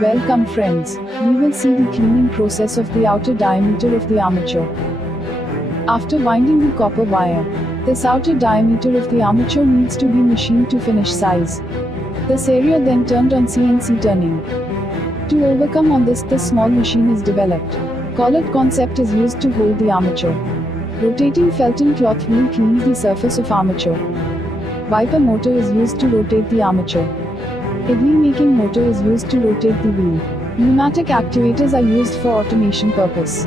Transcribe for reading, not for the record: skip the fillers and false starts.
Welcome friends, we will see the cleaning process of the outer diameter of the armature. After winding the copper wire, this outer diameter of the armature needs to be machined to finish size. This area then turned on CNC turning. To overcome on this small machine is developed. Collet concept is used to hold the armature. Rotating Felton cloth wheel cleans the surface of armature. Wiper motor is used to rotate the armature. Idli making motor is used to rotate the wheel. Pneumatic actuators are used for automation purpose.